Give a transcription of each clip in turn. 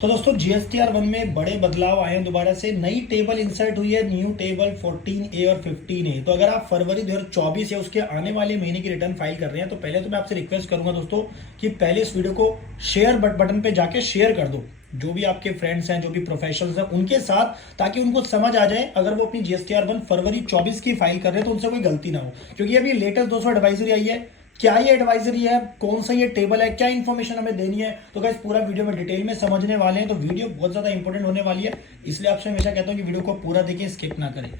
तो दोस्तों GSTR 1 में बड़े बदलाव आए हैं। दोबारा से नई टेबल इंसर्ट हुई है, न्यू टेबल 14A और 15A। तो अगर आप फरवरी 2024 या उसके आने वाले महीने की रिटर्न फाइल कर रहे हैं तो पहले तो मैं आपसे रिक्वेस्ट करूंगा दोस्तों कि पहले इस वीडियो को शेयर बटन पे जाके शेयर कर दो, जो भी आपके फ्रेंड्स हैं, जो भी प्रोफेशनल्स हैं उनके साथ, ताकि उनको समझ आ जाए अगर वो अपनी GSTR 1 फरवरी 24 की फाइल कर रहे हैं तो उनसे कोई गलती ना हो। क्योंकि अभी लेटेस्ट दोस्तों एडवाइजरी आई है। क्या ये एडवाइजरी है, कौन सा ये टेबल है, क्या इंफॉर्मेशन हमें देनी है, तो गाइस पूरा वीडियो में डिटेल में समझने वाले हैं। तो वीडियो बहुत ज्यादा इंपॉर्टेंट होने वाली है, इसलिए आपसे हमेशा कहता हूं कि वीडियो को पूरा देखें, स्किप ना करें।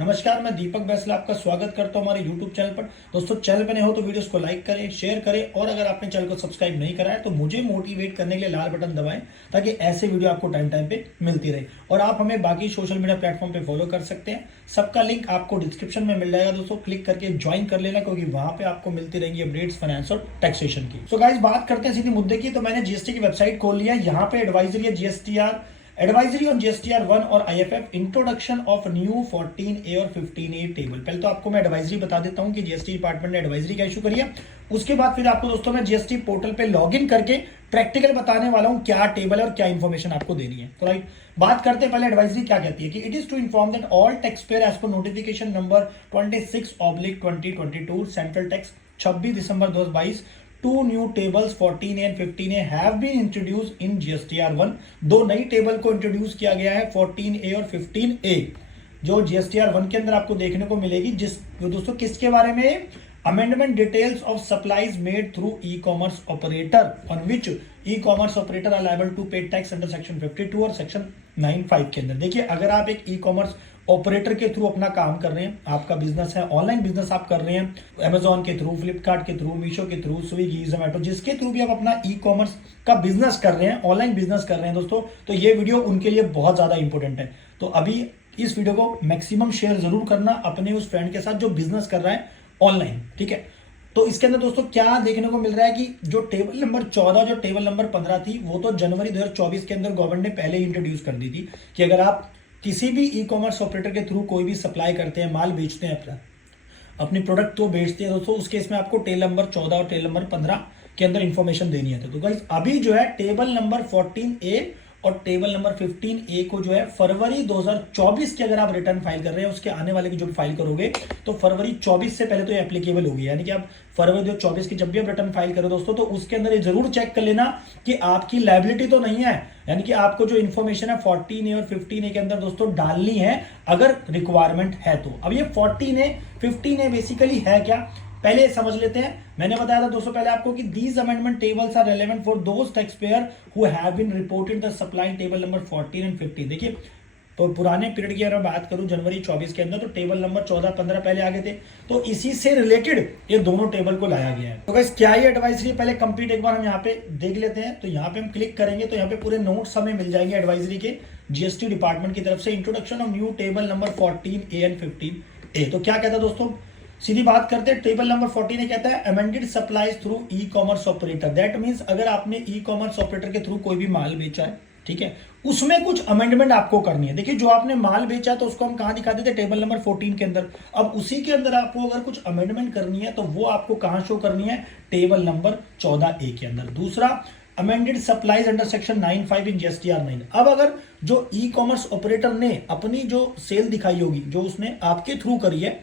नमस्कार, मैं दीपक बैसला आपका स्वागत करता हूं हमारे YouTube चैनल पर। दोस्तों चैनल पर नए हो तो वीडियोस को लाइक करें, शेयर करें, और अगर आपने चैनल को सब्सक्राइब नहीं करा है तो मुझे मोटिवेट करने के लिए लाल बटन दबाएं, ताकि ऐसे वीडियो आपको टाइम टाइम पे मिलती रहे। और आप हमें बाकी सोशल मीडिया प्लेटफॉर्म पे फॉलो कर सकते हैं, सबका लिंक आपको डिस्क्रिप्शन में मिल जाएगा। दोस्तों क्लिक करके ज्वाइन कर लेना, क्योंकि वहां पे आपको मिलती रहेंगी अपडेट्स फाइनेंस और टैक्सेशन की। सो गाइस बात करते हैं सीधी मुद्दे की। तो मैंने जीएसटी की वेबसाइट खोल लिया, यहाँ पे एडवाइजरी है GSTR एडवाइजरी ऑन GSTR 1 और IFF introduction of new 14A और 15A टेबल। पहले तो आपको मैं एडवाइजरी बता देता हूं कि जीएसटी डिपार्टमेंट ने एडवाइजरी का इशू करी है। उसके बाद फिर आपको दोस्तों मैं जीएसटी पोर्टल पे लॉगिन करके प्रैक्टिकल बताने वाला हूं क्या टेबल है और क्या इंफॉर्मेशन आपको देनी है। तो राइट, बात करते हैं पहले एडवाइजरी क्या कहती है कि it is to inform that all tax payer as per notification number 26/2022 central tax 26 December 2022 two new tables 14A and 15A have been introduced in GSTR 1। दो नई टेबल को इंट्रोड्यूस किया गया है 14A और 15A, जो GSTR 1 के अंदर आपको देखने को मिलेगी। जिस दोस्तों किसके बारे में? Amendment details of supplies made through e commerce operator on which e commerce operator are liable to pay tax under section 52 और सेक्शन 95 के अंदर। देखिए, अगर आप एक ई कॉमर्स ऑपरेटर के थ्रू अपना काम कर रहे हैं, आपका बिजनेस है, ऑनलाइन बिजनेस आप कर रहे हैं, अमेजॉन के थ्रू, फ्लिपकार्ट के थ्रू, मीशो के थ्रू, स्विगी, जोमेटो, जिसके थ्रू भी आप अपना ई कॉमर्स का बिजनेस कर रहे हैं, ऑनलाइन बिजनेस कर रहे हैं दोस्तों, तो ये वीडियो उनके लिए बहुत ज्यादा इंपॉर्टेंट है। तो अभी इस वीडियो को मैक्सिमम शेयर जरूर करना अपने उस फ्रेंड के साथ जो बिजनेस कर रहा है ऑनलाइन, ठीक है। तो इसके अंदर दोस्तों क्या देखने को मिल रहा है कि जो टेबल नंबर 14, जो टेबल नंबर 15 थी, वो तो जनवरी 2024 के अंदर गवर्नमेंट ने पहले ही इंट्रोड्यूस कर दी थी कि अगर आप किसी भी ई कॉमर्स ऑपरेटर के थ्रू कोई भी सप्लाई करते हैं, माल बेचते हैं, अपनी प्रोडक्ट तो बेचते हैं दोस्तों, उस केस में आपको टेबल नंबर 14 और टेबल नंबर 15 के अंदर इंफॉर्मेशन देनी है। तो गाइस अभी जो है टेबल नंबर 14A और टेबल नंबर 15A को जो है फरवरी 2024 की अगर आप रिटर्न फाइल कर रहे हैं, उसके आने वाले की जो भी फाइल करोगे तो फरवरी 24 से पहले तो ये एप्लीकेबल होगी। यानी कि आप फरवरी 2024 की जब भी आप रिटर्न फाइल करो दोस्तों, तो उसके अंदर ये जरूर चेक कर लेना कि आपकी लायबिलिटी तो नहीं है। यानी कि आपको जो इन्फॉर्मेशन है 14A और 15A के अंदर दोस्तों डालनी है, अगर रिक्वायरमेंट है तो। अब ये 14A 15A बेसिकली है क्या, पहले समझ लेते हैं। मैंने बताया था दोस्तों पहले आपको कि these amendment tables are relevant for those tax payer who have been reported the supply table number 14 and 15। देखिए, तो पुराने पीरियड की अगर मैं बात करूं जनवरी 24 के अंदर, तो टेबल नंबर 14-15 पहले आगे थे, तो इसी से रिलेटेड ये दोनों टेबल को लाया गया है। तो गाइस क्या ये एडवाइजरी पहले कंप्लीट एक बार हम यहाँ पे देख लेते हैं। तो यहाँ पे हम क्लिक करेंगे तो यहाँ पे पूरे नोट्स हमें मिल जाएंगे एडवाइजरी के, जीएसटी डिपार्टमेंट की तरफ से, introduction of new table number 14A and 15A। तो क्या कहता है दोस्तों, सीधी बात करते हैं। टेबल नंबर 14 कहता है amended supplies through e commerce operator. That means अगर आपने ई कॉमर्स ऑपरेटर के थ्रू कोई भी माल बेचा है, ठीक है, उसमें कुछ अमेंडमेंट आपको करनी है। देखिए, जो आपने माल बेचा तो उसको हम कहां दिखा देते, टेबल नंबर 14 के अंदर। अब उसी के अंदर आपको अगर कुछ अमेंडमेंट करनी है तो वो आपको कहां शो करनी है, टेबल नंबर 14A के अंदर। दूसरा, अमेंडेड सप्लाईज अंडर सेक्शन 95 इन GSTR 9। अब अगर जो ई कॉमर्स ऑपरेटर ने अपनी जो सेल दिखाई होगी, जो उसने आपके थ्रू करी है,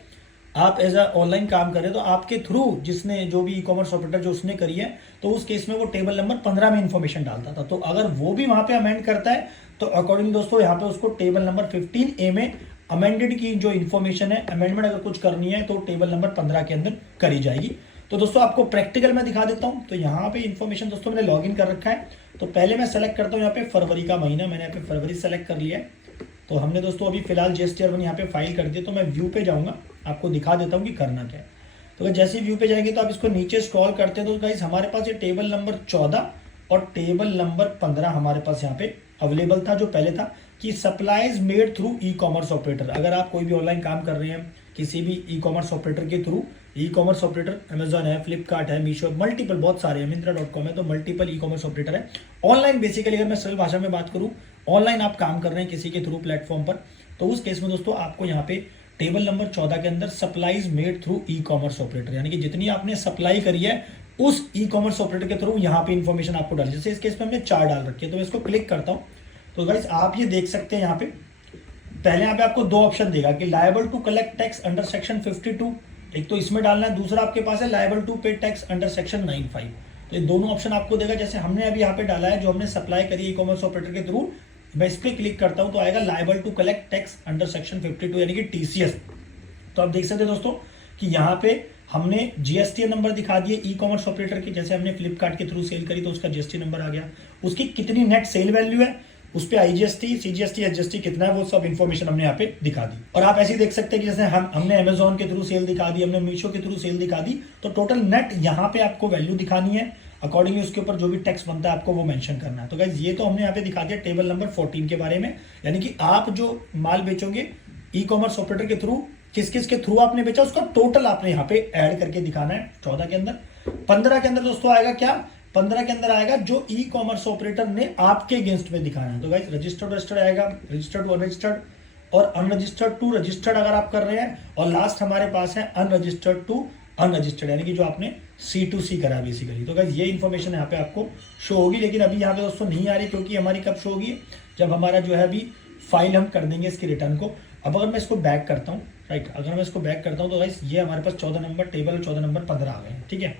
आप एज अ ऑनलाइन काम करें तो आपके थ्रू जिसने जो भी ई कॉमर्स ऑपरेटर जो उसने करी है, तो उस केस में वो टेबल नंबर 15 में इंफॉर्मेशन डालता था। तो अगर वो भी वहां पे अमेंड करता है तो अकॉर्डिंग दोस्तों यहाँ पे उसको टेबल नंबर 15A में अमेंडेड की जो इन्फॉर्मेशन है, अमेंडमेंट अगर कुछ करनी है तो टेबल नंबर 15 के अंदर करी जाएगी। तो दोस्तों आपको प्रैक्टिकल में दिखा देता हूं। तो यहाँ पे इन्फॉर्मेशन दोस्तों मैंने लॉग इन कर रखा है। तो पहले मैं सेलेक्ट करता हूँ यहाँ पे फरवरी का महीना, मैंने यहाँ पे फरवरी सेलेक्ट कर लिया है। तो हमने दोस्तों अभी फिलहाल GSTR 1 यहाँ पे फाइल कर दिया। तो मैं व्यू पे जाऊंगा, आपको दिखा देता हूँ कि करना क्या है। तो जैसे व्यू पे जाएंगे तो आप इसको नीचे स्क्रॉल करते हैं तो गाइस हमारे पास ये टेबल नंबर 14 और टेबल नंबर 15 हमारे पास यहाँ पे अवेलेबल था, जो पहले था कि supplies made through e commerce operator. अगर आप कोई भी ऑनलाइन काम कर रहे हैं किसी भी ई कॉमर्स ऑपरेटर के through, e commerce operator Amazon है, फ्लिपकार्ट है, मीशो, मल्टीपल बहुत सारे हैं, मिंत्रा.com है, तो मल्टीपल ई कॉमर्स ऑपरेटर है ऑनलाइन। बेसिकली अगर मैं सरल भाषा में बात करूं, ऑनलाइन आप काम कर रहे हैं किसी के थ्रू प्लेटफॉर्म पर, तो उस केस में दोस्तों आपको यहाँ पे टेबल नंबर 14 के अंदर supplies made through e commerce operator, यानी कि जितनी आपने सप्लाई करी है उस ई कॉमर्स ऑपरेटर के थ्रू यहाँ पे इंफॉर्मेशन आपको डाली। जैसे इस केस में हमने 4 डाल रखी है, तो मैं इसको क्लिक करता हूँ तो गाइस आप ये देख सकते हैं यहाँ पे पहले यहाँ पे आपको 2 ऑप्शन देगा कि liable to collect tax under section 52, एक तो इसमें डालना है, दूसरा आपके पास है liable to pay tax under section 95। तो ये दोनों ऑप्शन आपको देगा। जैसे हमने अभी यहाँ पे डाला है जो हमने सप्लाई करी ई कॉमर्स ऑपरेटर के थ्रू, मैं इस पर क्लिक करता हूँ तो आएगा liable to collect tax under section 52 यानी कि टीसीएस। तो आप देख सकते हैं दोस्तों कि यहाँ पे हमने जीएसटी नंबर दिखा दिए ई कॉमर्स ऑपरेटर की, जैसे हमने फ्लिपकार्ट के थ्रू सेल करी तो उसका जीएसटी नंबर आ गया, उसकी कितनी नेट सेल वैल्यू है, उस पे आईजीएसटी, सीजीएसटी, एसजीएसटी कितना है, वो सब इन्फॉर्मेशन हमने यहाँ पे दिखा दी। और आप ऐसे ही देख सकते हैं कि जैसे हमने अमेजोन के थ्रू सेल दिखा दी, हमने मीशो के थ्रू सेल दिखा दी, तो टोटल नेट यहाँ पे आपको वैल्यू दिखानी है, अकॉर्डिंगली उसके ऊपर जो भी टैक्स बनता है आपको वो मेंशन करना है। तो गाइस ये तो हमने यहाँ पे दिखा दिया टेबल नंबर 14 के बारे में, यानी कि आप जो माल बेचोगे ई कॉमर्स ऑपरेटर के थ्रू, किस किस के थ्रू आपने बेचा उसका टोटल आपने यहाँ पे ऐड करके दिखाना है 14 के अंदर। 15 के अंदर दोस्तों आएगा क्या, 15 के अंदर आएगा जो ई कॉमर्स ऑपरेटर ने आपके अगेंस्ट में दिखाना है। तो गाइस रजिस्टर्ड आएगा, रजिस्टर्ड टू अनरजिस्टर्ड और अनरजिस्टर्ड टू रजिस्टर्ड अगर आप कर रहे हैं, और लास्ट हमारे पास है अनरजिस्टर्ड टू अनरजिस्टर्ड, यानी कि जो आपने C2C करा बेसिकली। तो गाइस ये इन्फॉर्मेशन यहाँ पे आपको शो होगी, लेकिन अभी यहाँ पे दोस्तों नहीं आ रही, क्योंकि हमारी कब शो होगी, जब हमारा जो है अभी फाइल हम कर देंगे इसकी रिटर्न को। अब अगर मैं इसको बैक करता हूँ, राइट, अगर मैं इसको बैक करता हूँ तो गाइस ये हमारे पास 14 नंबर टेबल और 14 नंबर 15 आ गए हैं, ठीक है।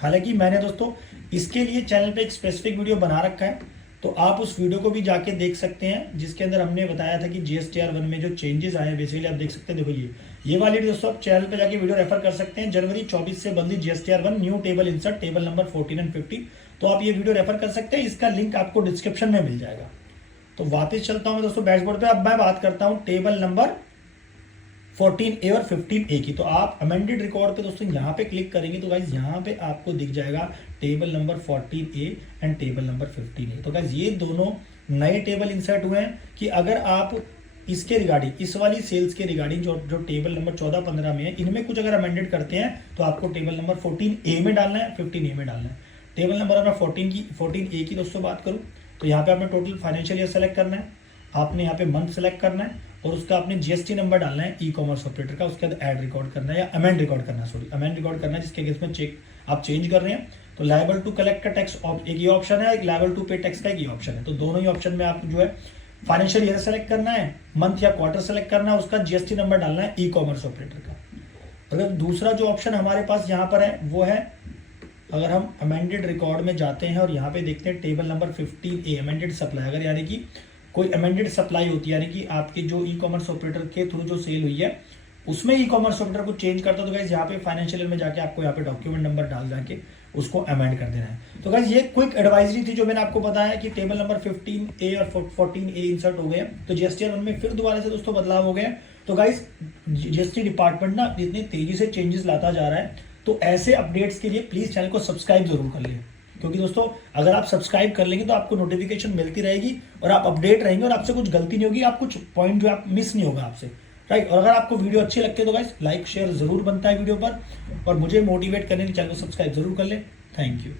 हालांकि मैंने दोस्तों इसके लिए चैनल पे एक स्पेसिफिक वीडियो बना रखा है, तो आप उस वीडियो को भी जाके देख सकते हैं, जिसके अंदर हमने बताया था कि GSTR 1 में जो चेंजेस आए हैं बेसिकली आप देख सकते हैं। देखो ये वाली दोस्तों आप चैनल पे जाके वीडियो रेफर कर सकते हैं। जनवरी 24 से बंदी GSTR 1 new table insert table number 14 and 50, तो आप ये वीडियो रेफर कर सकते हैं, इसका लिंक आपको डिस्क्रिप्शन में मिल जाएगा। तो वापस चलता हूं मैं दोस्तों डैशबोर्ड पे। अब मैं बात करता हूं टेबल नंबर 14A और 15A की। तो आप अमेंडेड रिकॉर्ड पे दोस्तों यहाँ पे क्लिक करेंगे तो गाइज यहाँ पे आपको दिख जाएगा table number 14A and table number 15A। तो गाइज ये दोनों नए टेबल इंसर्ट हुए हैं कि अगर आप इसके रिगार्डिंग, इस वाली सेल्स के रिगार्डिंग जो टेबल नंबर 14-15 में है, इनमें कुछ अगर अमेंडेड करते हैं तो आपको टेबल नंबर 14A में डालना है, 15A में डालना है। टेबल नंबर अगर 14A की दोस्तों बात करूँ तो यहाँ पे आपने टोटल फाइनेंशियल ईयर सेलेक्ट करना है, आपने यहाँ पे मंथ सेलेक्ट करना है और उसका आपने जीएसटी नंबर डालना है ई कॉमर्स ऑपरेटर का, उसके बाद ऐड रिकॉर्ड करना है या अमेंड रिकॉर्ड करना है, सॉरी अमेंड रिकॉर्ड करना है, जिसके अगेंस्ट में चेक आप चेंज कर रहे हैं। तो लायबल टू कलेक्ट का टैक्स एक ये ऑप्शन है, एक लायबल टू पे टैक्स का एक ये ऑप्शन है। तो दोनों ही ऑप्शन में आप जो है फाइनेंशियल ईयर सेलेक्ट करना है, मंथ या क्वार्टर सेलेक्ट करना है, उसका जीएसटी नंबर डालना है ई कॉमर्स ऑपरेटर का। अगर दूसरा जो ऑप्शन हमारे पास यहाँ पर है वो है, अगर हम अमेंडेड रिकॉर्ड में जाते हैं और यहाँ पे देखते हैं table number 15A amended supply, अगर यानी कि कोई अमेंडेड सप्लाई होती है, यानी कि आपकी जो ई कॉमर्स ऑपरेटर के थ्रू जो सेल हुई है उसमें ई कॉमर्स ऑपरेटर को चेंज करता है, तो गाइस यहाँ पे फाइनेंशियल में जाके आपको यहाँ पे डॉक्यूमेंट नंबर डाल जाके उसको अमेंड कर देना है। तो गाइस ये क्विक एडवाइजरी थी जो मैंने आपको बताया कि टेबल नंबर 15A और 14A इंसर्ट हो गए, तो जीएसटी 1 में फिर दोबारा से दोस्तों बदलाव हो गए। तो गाइस जीएसटी डिपार्टमेंट ना इतनी तेजी से चेंजेस लाता जा रहा है, तो ऐसे अपडेट्स के लिए प्लीज चैनल को सब्सक्राइब जरूर कर लें, क्योंकि दोस्तों अगर आप सब्सक्राइब कर लेंगे तो आपको नोटिफिकेशन मिलती रहेगी और आप अपडेट रहेंगे और आपसे कुछ गलती नहीं होगी, आप कुछ पॉइंट जो आप मिस नहीं होगा आपसे, राइट। और अगर आपको वीडियो अच्छी लगती है तो गाइस लाइक शेयर जरूर बनता है वीडियो पर, और मुझे मोटिवेट करने के लिए चैनल को सब्सक्राइब जरूर कर ले। Thank you.